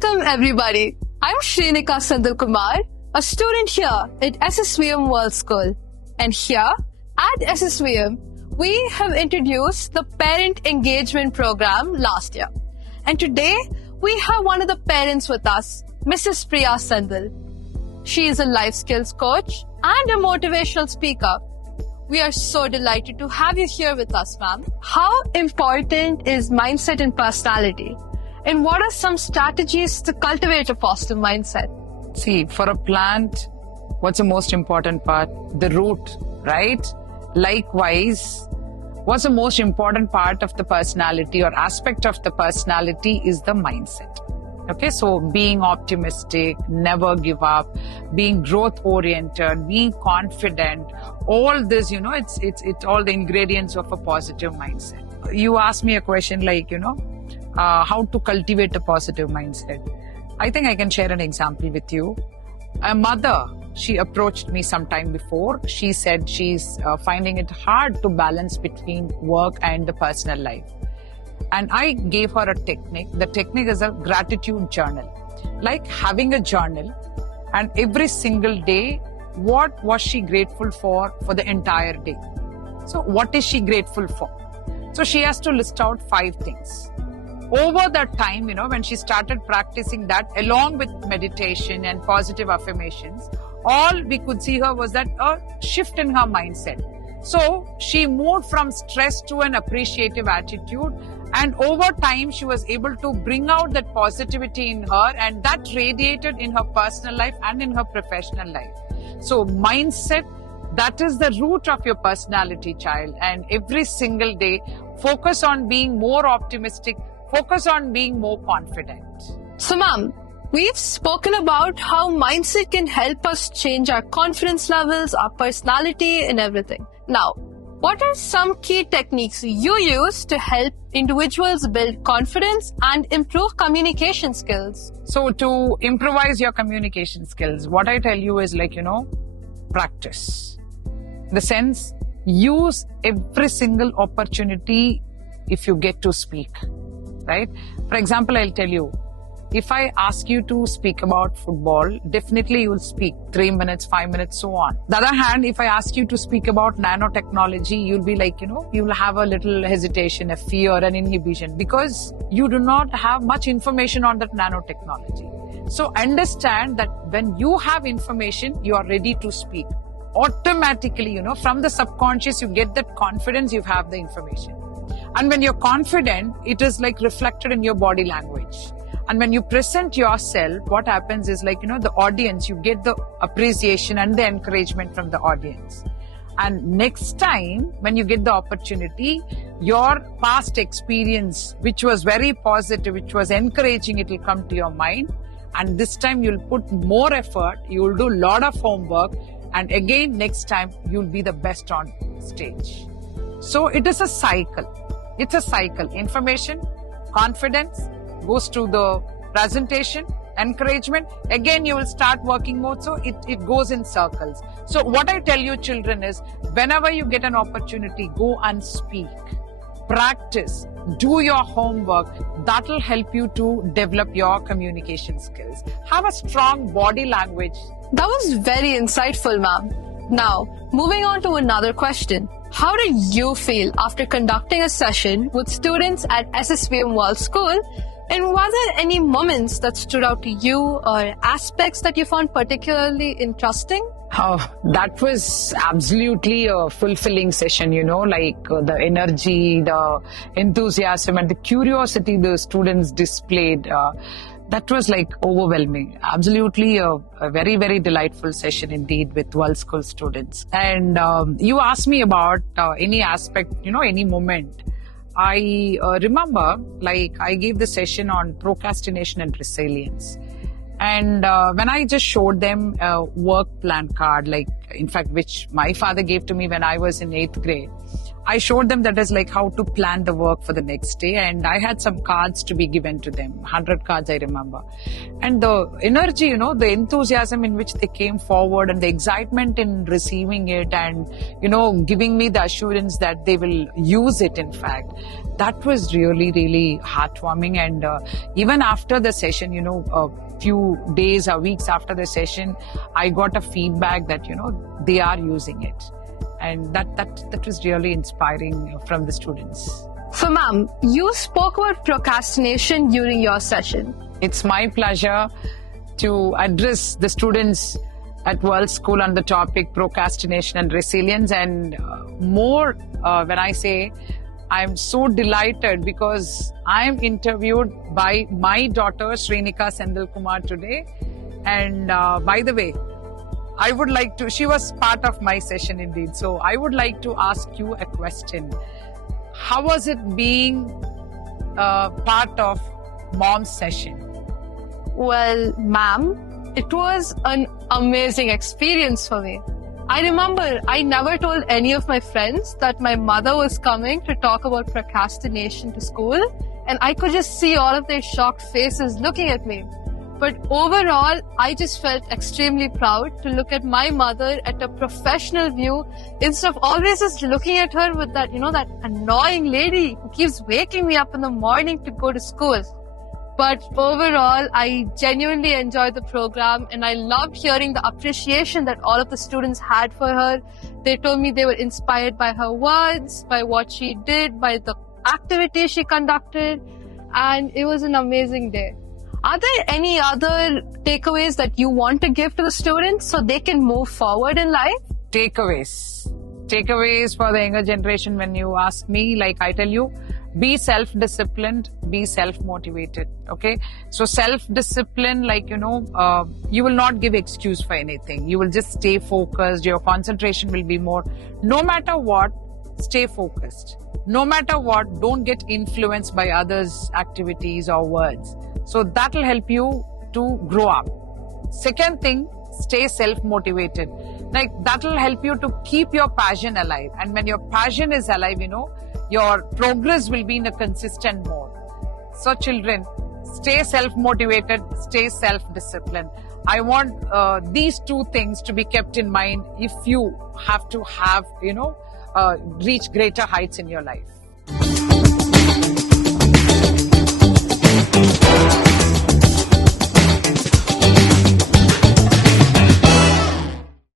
Welcome everybody. I'm Shrenika Sandal Kumar, a student here at SSVM World School. And here at SSVM, we have introduced the Parent Engagement Program last year. And today, we have one of the parents with us, Mrs. Priya Sandal. She is a life skills coach and a motivational speaker. We are so delighted to have you here with us, ma'am. How important is mindset and personality? And what are some strategies to cultivate a positive mindset? See, for a plant, what's the most important part? The root, right? Likewise, what's the most important part of the personality or aspect of the personality is the mindset. Okay, so being optimistic, never give up, being growth oriented, being confident, all this, it's all the ingredients of a positive mindset. You asked me a question like, how to cultivate a positive mindset. I think I can share an example with you. A mother, she approached me some time before. She said she's finding it hard to balance between work and the personal life. And I gave her a technique. The technique is a gratitude journal. Like having a journal, and every single day, what was she grateful for the entire day? So what is she grateful for? So she has to list out 5 things. Over that time, when she started practicing that along with meditation and positive affirmations, all we could see her was that a shift in her mindset. So she moved from stress to an appreciative attitude, and over time she was able to bring out that positivity in her, and that radiated in her personal life and in her professional life. So mindset, that is the root of your personality, child, and every single day focus on being more optimistic, focus on being more confident. So ma'am, we've spoken about how mindset can help us change our confidence levels, our personality and everything. Now, what are some key techniques you use to help individuals build confidence and improve communication skills? So to improvise your communication skills, what I tell you is practice. In the sense, use every single opportunity if you get to speak, right? For example, I'll tell you, if I ask you to speak about football, definitely you will speak 3 minutes, 5 minutes, so on. The other hand, if I ask you to speak about nanotechnology, you'll be you'll have a little hesitation, a fear, an inhibition, because you do not have much information on that nanotechnology. So understand that when you have information, you are ready to speak. Automatically, from the subconscious, you get that confidence, you have the information. And when you're confident, it is reflected in your body language. And when you present yourself, what happens is the audience, you get the appreciation and the encouragement from the audience. And next time, when you get the opportunity, your past experience, which was very positive, which was encouraging, it will come to your mind. And this time you'll put more effort, you'll do a lot of homework. And again, next time, you'll be the best on stage. So it is a cycle. It's a cycle. Information, confidence, goes to the presentation, encouragement. Again, you will start working more. So it goes in circles. So what I tell you, children, is whenever you get an opportunity, go and speak. Practice. Do your homework. That will help you to develop your communication skills. Have a strong body language. That was very insightful, ma'am. Now, moving on to another question. How did you feel after conducting a session with students at SSVM World School? And were there any moments that stood out to you or aspects that you found particularly interesting? Oh, that was absolutely a fulfilling session, the energy, the enthusiasm and the curiosity the students displayed. That was overwhelming. Absolutely a very, very delightful session indeed with World School students. And you asked me about any aspect, any moment. I remember I gave the session on procrastination and resilience. And when I just showed them a work plan card, in fact, which my father gave to me when I was in 8th grade, I showed them that is like how to plan the work for the next day, and I had some cards to be given to them, 100 cards I remember. And the energy, the enthusiasm in which they came forward and the excitement in receiving it and, giving me the assurance that they will use it, in fact, that was really, really heartwarming. And even after the session, a few days or weeks after the session, I got a feedback that, they are using it. And that was really inspiring from the students. So, ma'am, you spoke about procrastination during your session. It's my pleasure to address the students at World School on the topic procrastination and resilience. And more when I say I'm so delighted because I'm interviewed by my daughter Srinika Senthilkumar today. And by the way, I would like to, she was part of my session indeed. So I would like to ask you a question. How was it being part of mom's session? Well, ma'am, it was an amazing experience for me. I remember I never told any of my friends that my mother was coming to talk about procrastination to school, and I could just see all of their shocked faces looking at me. But overall, I just felt extremely proud to look at my mother at a professional view instead of always just looking at her with that, that annoying lady who keeps waking me up in the morning to go to school. But overall, I genuinely enjoyed the program and I loved hearing the appreciation that all of the students had for her. They told me they were inspired by her words, by what she did, by the activities she conducted, and it was an amazing day. Are there any other takeaways that you want to give to the students so they can move forward in life? Takeaways for the younger generation, when you ask me, like I tell you, be self-disciplined, be self-motivated. Okay. So self-discipline, you will not give excuse for anything. You will just stay focused. Your concentration will be more. No matter what, stay focused. No matter what, don't get influenced by others' activities or words. So that will help you to grow up. Second thing, stay self-motivated. Like that will help you to keep your passion alive. And when your passion is alive, your progress will be in a consistent mode. So children, stay self-motivated, stay self-disciplined. I want these two things to be kept in mind if you have to reach greater heights in your life.